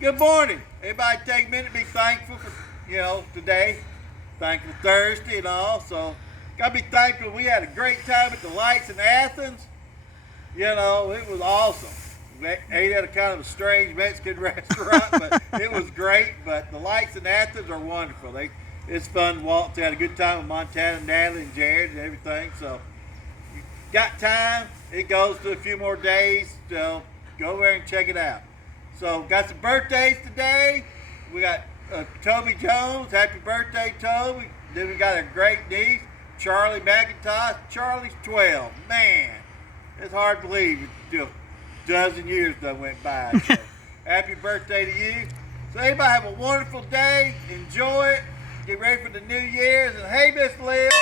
Good morning. Everybody take a minute to be thankful for, today. Thankful Thursday and all. So, gotta be thankful we had a great time at the Lights in Athens. It was awesome. We ate at a kind of a strange Mexican restaurant, but it was great. But the Lights in Athens are wonderful. It's fun to walk. Had a good time with Montana, Natalie, and Jared and everything. So, you got time. It goes to a few more days. So, go there and check it out. So, got some birthdays today. We got Toby Jones. Happy birthday, Toby. Then we got a great niece, Charlie McIntosh. Charlie's 12. Man, it's hard to believe a dozen years that went by. So, happy birthday to you. So, everybody have a wonderful day. Enjoy it. Get ready for the New Year's. And hey, Miss Liv.